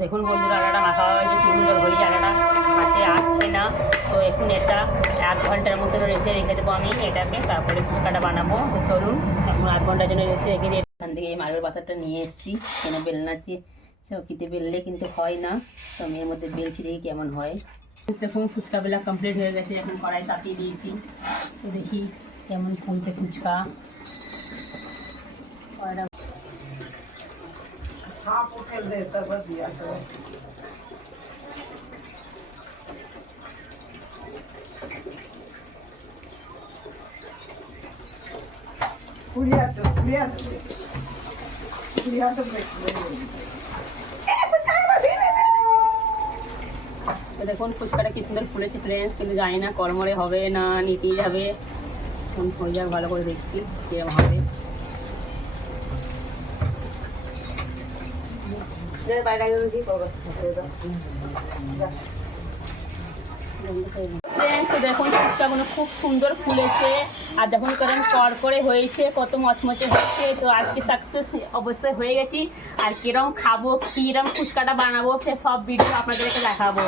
দেখুন বন্ধুরা আটাটা মাখা হয়েছে কি সুন্দর হয়েছে আটাটা হাতে আসছে না, তো এখন এটা এক ঘণ্টার মতো রেখে রেখে দেবো আমি, এটাকে তারপরে ফুচকাটা বানাবো। তো চলুন, এখন আধ ঘণ্টার জন্য রেখে রেখে দিয়ে এখান থেকে এই মার্বেল পাথরটা নিয়ে এসেছি। কেন বেলনা দিয়ে চৌকিতে বেললে কিন্তু হয় না, তো আমি এর মধ্যে বেলছি, দেখি কেমন হয়। দেখুন, ফুচকা বেলা কমপ্লিট হয়ে গেছে, এখন কড়াই চাপিয়ে দিয়েছি। তো দেখি কেমন ফুলছে ফুচকা। কড়াইটা দেখুন, ফুচকাটা কি সুন্দর ফুলেছে ফ্রেন্ডস কিন্তু জানি না কর্মরে হবে না, নিতেই যাবে হয়ে যাক, ভালো করে দেখছি কীরকম হবে। দেখুন ফুচকাগুলো খুব সুন্দর ফুলেছে। আর দেখুন কারণ কর করে হয়েছে, কত মচমচে হচ্ছে। তো আজকে সাকসেস অবশ্যই হয়ে গেছি। আর কিরম খাব, কিরম ফুচকাটা বানাবো, সে সব ভিডিও আপনাদেরকে দেখাবো।